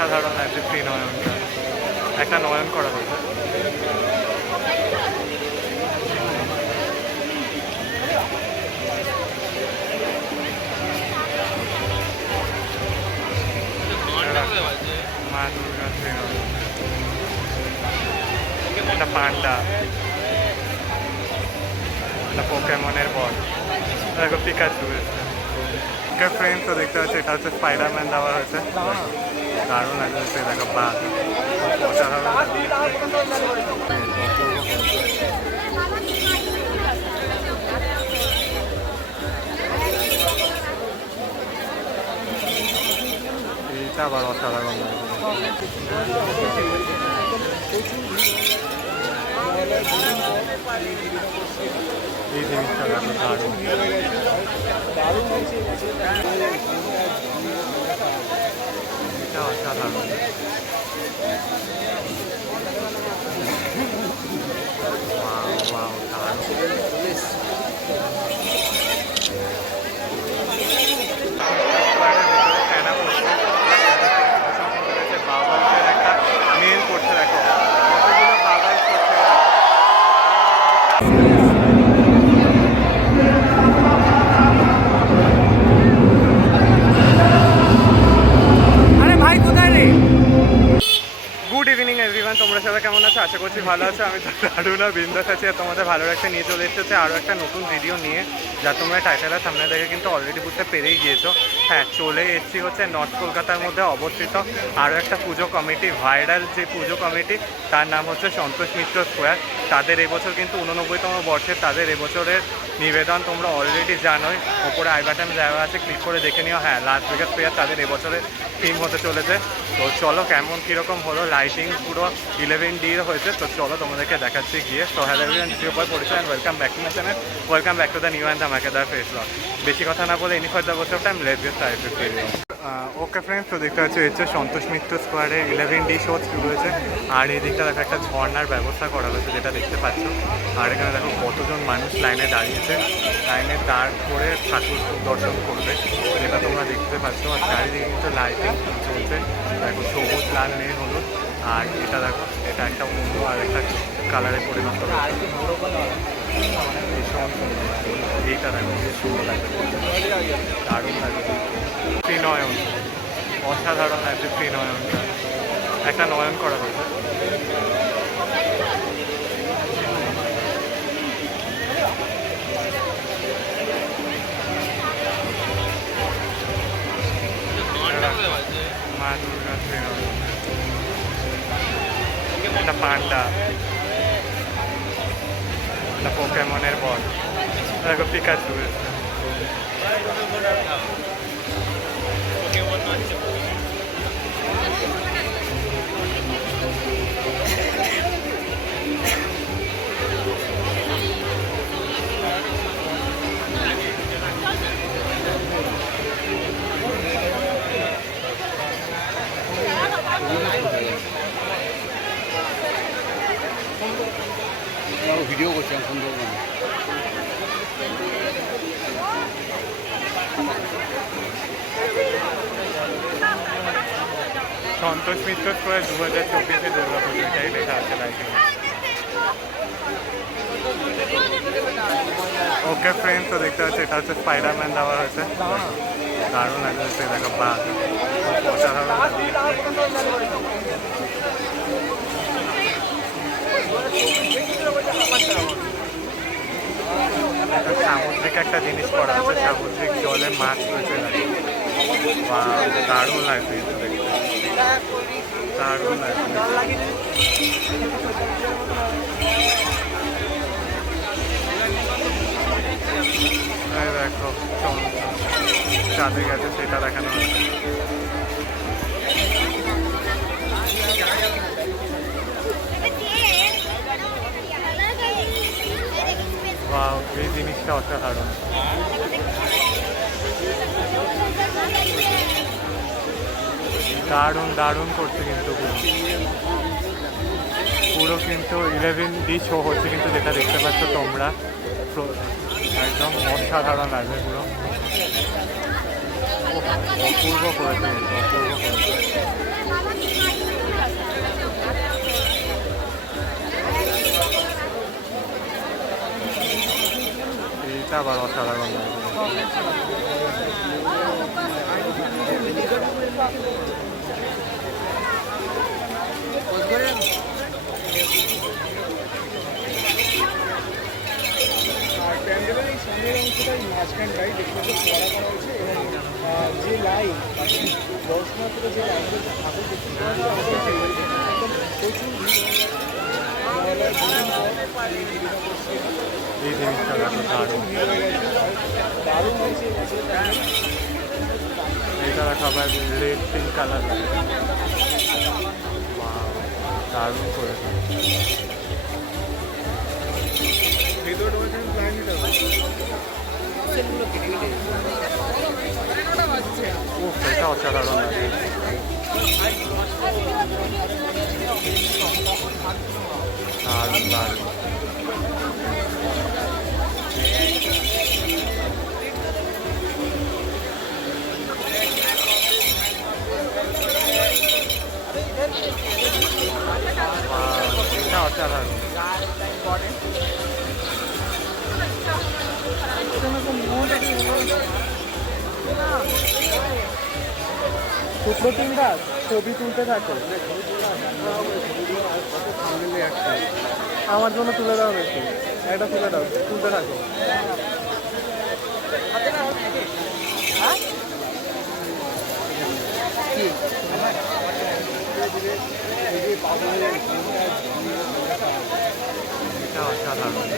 অসাধারণ লাগছে ত্রিনয়নটা, একটা নয়ন করা হয়েছে। মা দুর্গা ত্রিনয়ন, একটা পান্ডা, একটা পোকেমনের বল, দেখো পিকাচু এসছে। ওকে ফ্রেন্ডস, তো দেখতে পাচ্ছি এটা হচ্ছে স্পাইডারম্যান দেওয়া হয়েছে, দারুণ লাগছে। দেখো বাঘ, অসাধারণ এইটা আবার অসাধারণ এই জিনিসটা দেখো দারুণ। এটা অসাধারণ। একটা মেল করছে, দেখো কতগুলো বাবাই করছে। আরে ভাই কোথায় রে? গুড ইভিনিং এভরিওয়ান, তোমরা সবাই কেমন আছো? আশা করছি ভালো আছো। আমি তো দারুণ বিন্দাস আছি আর তোমাদের ভালো একটা নিয়ে চলে এসেছে আরও একটা নতুন ভিডিও নিয়ে, যা তোমরা টাইটেল আর থাম্বনেল দেখে কিন্তু অলরেডি বুঝতে পেরেই গিয়েছো। হ্যাঁ, চলে এসেছি হচ্ছে নর্থ কলকাতার মধ্যে অবস্থিত আরও একটা পুজো কমিটি, ভাইরাল যে পুজো কমিটি, তার নাম হচ্ছে সন্তোষ মিত্র স্কোয়ার। তাদের এবছর কিন্তু 89তম বর্ষে। তাদের এবছরের নিবেদন তোমরা অলরেডি জানোই, ওপরে আই বাটন দেওয়া আছে, ক্লিক করে দেখে নিও। হ্যাঁ, লাস ভেগাস ফেয়ার তাদের এবছরের থিম হতে চলেছে। তো চলো কেমন কীরকম হলো, লাইটিং পুরো 11D হয়েছে। তো চলো তোমাদেরকে দেখাচ্ছি গিয়ে। তো হ্যালো এভরিওয়ান, ভিডিও পর পরিচয় and welcome back to my channel, welcome back to the new and ধামাকেদার ফেস ব্লগ। বেশি কথা না বলে এনি ফার্দার বসে time let's get started video. Okay friends, তো দেখতে পাচ্ছি হচ্ছে সন্তোষ মিত্র স্কোয়ারে 11D শো শুরু হয়েছে। আর এই দিকটা দেখো একটা ঝর্ণার ব্যবস্থা করা হয়েছে, যেটা দেখতে পাচ্ছ। আর এখানে দেখো কতজন মানুষ লাইনে দাঁড়িয়েছে, লাইনে দাঁড় করে ঠাকুর দর্শন করবে, যেটা তোমরা দেখতে পাচ্ছ। আর চারিদিকে কিন্তু লাইটিং চলছে, দেখো সবুজ, লাল, নীল, হলুদ। আর এটা দেখো, এটা একটা অন্য আর একটা কালারে পরিণত হয়েছে, ভীষণ সুন্দর। এইটা দেখো বেশ সুন্দর লাগছে, দারুণ লাগছে। ত্রিনয়ন, অসাধারণ লাগছে ত্রিনয়নটা, একটা নয়ন করা হয়েছে। মা দুর্গা ত্রিনয়ন, একটা পান্ডা, একটা পোকেমনের বল, দেখো পিকাচু এসছে। ভিডিও করছি আমি সুন্দরবন। সন্তোষ মিত্র স্কোয়ার 2024-এ দুর্গাপুজো, এটাই লেখা আছে লাইটিং। ওকে ফ্রেন্ডস, তো দেখতে পাচ্ছি এটা হচ্ছে স্পাইডারম্যান দেওয়া হয়েছে, দারুণ লাগছে। দেখো বাঘ, অসাধারণ লাগছে। সামুদ্রিক একটা জিনিস করা আছে, সামুদ্রিক জলে মাছ রয়েছে, দারুণ লাগছে কিন্তু দেখতে, দারুণ লাগছে। দেখো চাঁদে গেছে, সেটা দেখানো হচ্ছে। এই জিনিসটা অসাধারণ, দারুণ দারুণ করছে কিন্তু পুরো কিন্তু 11D শো হচ্ছে কিন্তু, যেটা দেখতে পাচ্ছ তোমরা, একদম অসাধারণ লাগবে পুরো, অপূর্ব করেছে, অপূর্ব করেছে। আবার অসাধারণ লাগছে। আর প্যান্ডেলের এই সামনের অংশটা এই মাঝখানটাই দেখতে খুব চড়া করা হয়েছে এবং যে লাইন দর্শনার্থীরা যে লাইনগুলো ঠাকুর দেখতে পাওয়া যায় একদম প্রচুর ভিড় হয়ে গেছে। এই জিনিসটা দেখো দারুণ। দারুণ হয়েছে এবছরের প্যান্ডেল। এটা দেখো আবার রেড পিঙ্ক কালার লাগে, দারুণ করেছে। ভেতরে ঢোকার জন্য প্ল্যান নিতে হবে। এটা অসাধারণ লাগে। দারুণ দারুণ। এটা অসাধারণ। সুপ্রতিম দাস ছবি তুলতে থাকো, আমার জন্য তুলে দাও বেশি, একটা তুলে দাও, তুলতে থাকো। এটা অসাধারণ।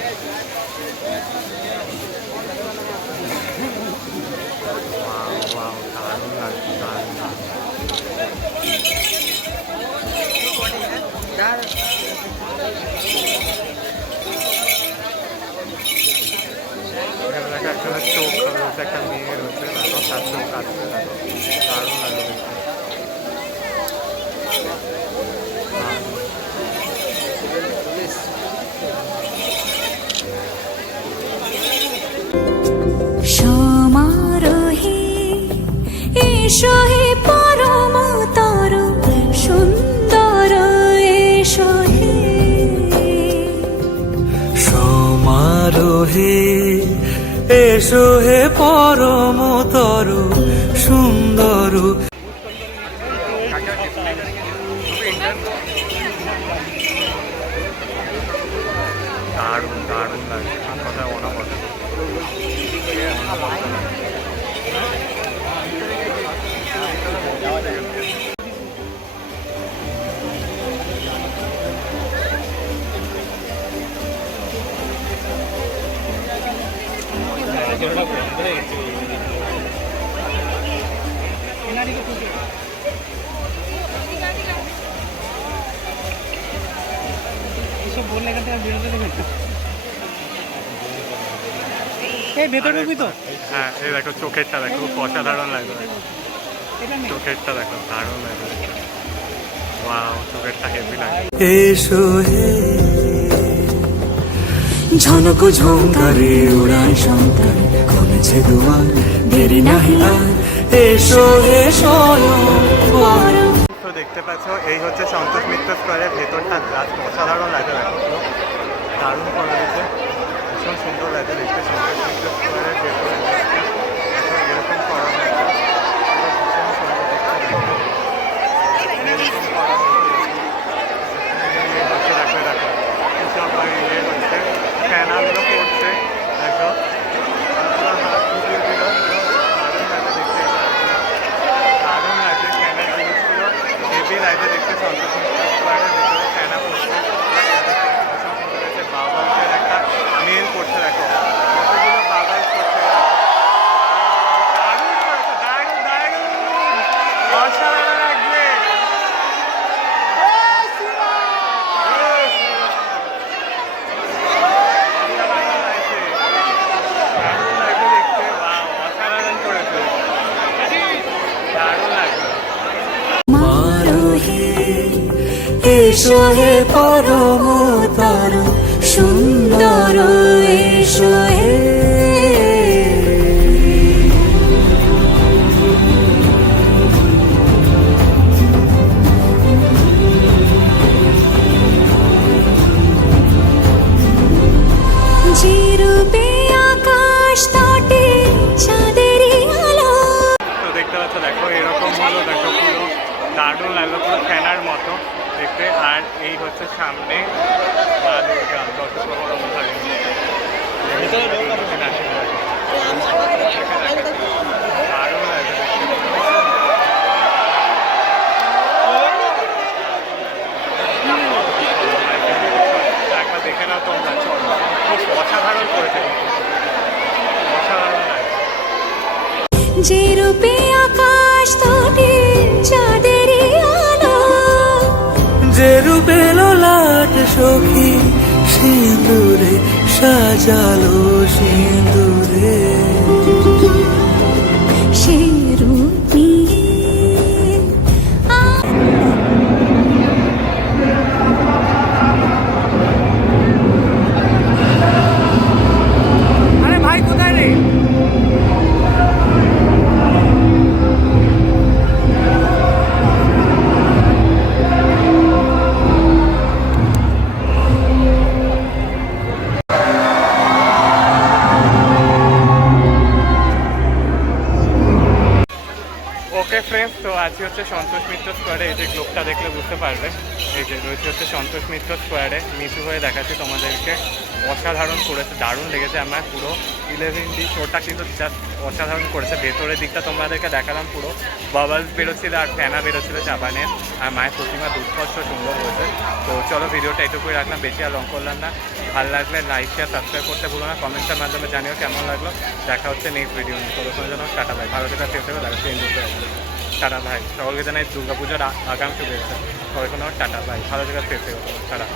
দারুণ লাগছে, দারুণ একটা চোখ রয়েছে, একটা মেয়ে রয়েছে, দেখো তার চোখ কাটছে, দেখো দারুণ লাগে দেখতে। সমারোহে এসো হে পরমতর সুন্দর এসো হে। সমারোহে এসো হে পরমতর সুন্দর। দারুণ দারুণ লাগে, কথা অনাবত। এই ভেতরে ঢুকবি তো? হ্যাঁ, এই দেখো চোখেরটা দেখো, অসাধারণ লাগবে। চোখেরটা দেখো, দারুণ লাগবে। ওয়াও, চোখেরটা হেভি লাগে। এসো হে ঝনক ঝঙ্কারে উড়ায় শঙ্কর খুলেছে দুয়ার দেরি নাহি আর। এসো হে স্বয়ং তো দেখতে পাচ্ছ এই হচ্ছে সন্তোষ মিত্র স্কোয়ারের ভেতরটা, জাস্ট অসাধারণ লাগে। দেখো পুরো দারুণ করা হয়েছে, ভীষণ সুন্দর লাগে দেখতে। সন্তোষ মিত্র স্কোয়ারের ভেতরে এরকম করা হয়েছে, পুরো ভীষণ সুন্দর দেখতে। এরকম করা হয়েছে, ইয়ে হচ্ছে, দেখো দেখো এসব ইয়ে হচ্ছে, ফ্যানাগুলো পড়ছে, দেখো পুরো হাত ফুটিয়ে দিল, পুরো দারুণ লাগে দেখতে। দারুণ লাগে, ফ্যানের জিনিসগুলো হেভি লাগে দেখতে। সন্তোষ মিত্র স্কোয়ারের ভেতরে ফ্যানা পড়ছে, ভীষণ সুন্দর হয়েছে। বাবালসের একটা মেল করছে, দেখো কতগুলো বাবালস করছে। দারুণ করেছে, দারুণ দারুণ, অসাধারণ লাগছে। দারুণ লাগছে দেখতে, অসাধারণ করেছে, দারুণ লাগছে। মারোহে এসো হে পরমতর সুন্দর এসো হে। যে রূপে আকাশ দারুণ লাগলো, পুরো ফ্যানার মতো দেখতে। আর এই হচ্ছে সামনে মা দুর্গা দারুণ লাগছে একবার দেখে নাও তোমরা, চলো। খুব অসাধারণ করেছে, অসাধারণ লাগছে। যে রূপে আকাশ তটে চাঁদেরই আলো, যে রূপে লোলাট সখী সিঁদুরে সাজালো সিঁদুরে, সে রূপ নিয়ে আরে ভাই কোথায় রে? ওকে ফ্রেন্ডস, তো আজকে হচ্ছে সন্তোষ মিত্র স্কোয়ারে। এই যে গ্লোবটা দেখলে বুঝতে পারবে, এই যে রয়েছে হচ্ছে সন্তোষ মিত্র স্কোয়ারে। নিচু হয়ে দেখাচ্ছি তোমাদেরকে, অসাধারণ করেছে, দারুণ লেগেছে আমার। পুরো 11D শোটা কিন্তু জাস্ট অসাধারণ করেছে। ভেতরের দিকটা তোমাদেরকে দেখালাম, পুরো বাবলস বেরোচ্ছিল আর ফ্যানা বেরোচ্ছিল চাপানের, আর মায়ের প্রতিমা দুর্ধর্ষ সুন্দর হয়েছে। তো চলো, ভিডিওটা এটুকুই রাখলাম, বেশি আর লং করলাম না। ভালো লাগলে লাইক শেয়ার সাবস্ক্রাইব করতে ভুলো না, কমেন্টসের মাধ্যমে জানিও কেমন লাগলো। দেখা হচ্ছে নেক্সট ভিডিও নিয়ে। ততক্ষণের জন্য টাটা ভাই, ভালো থেকে সেফ থেকে দেখা হচ্ছে ইন্ডিতে। টাটা ভাই, সকলকে জানাই দুর্গাপুজোর আগাম শুভেচ্ছা। ততক্ষণ টাটা ভাই, ভালো থেকে সেফ থেকে টাটা।